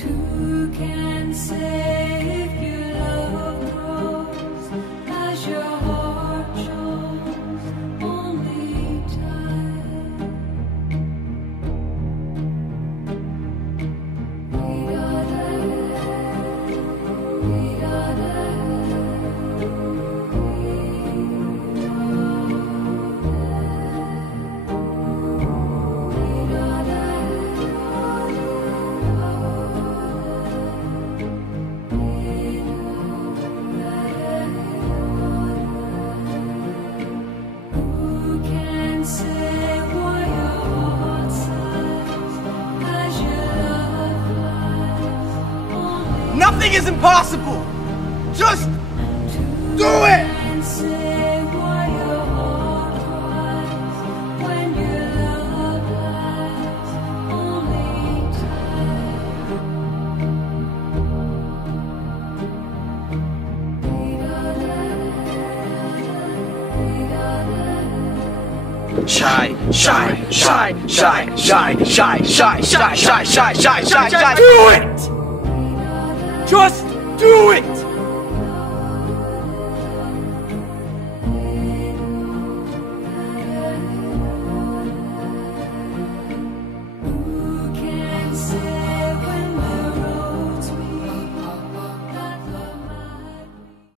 who can say if your love grows as your heart shows only time? We Nothing is impossible! Just do it! Shy, shy, shy, shy, shy, shy, shy, shy, shy, shy, shy, shy, shy. Do it! Just do it!